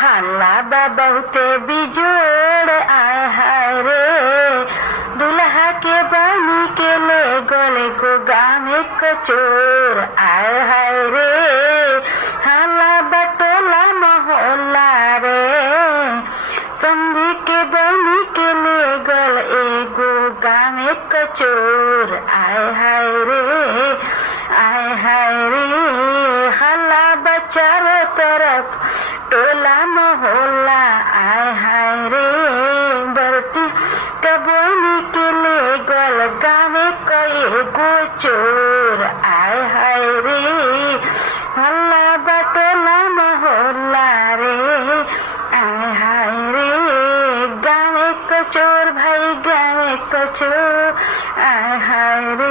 हल्ला बा बहुते बिजोड़ आय हाय रे, दुल्हा के बनी के ले गले को गाँव कचोर आय हाय रे, हल्ला बटोला मोहल्ला रे, संधि के बनी के ले गल एगो गाँव कचोर आय हाय रे, आय हाय रे, हल्ला चारों तरफ टोला मोहल्ला आय हाय रे, बरती कबोनी के ले गल गावे कई गो चोर आय हाय रे, हल्ला बटोला मोहल्ला रे, आय हाय रे, गावे कचोर भाई गावे कचोर आय हाय रे।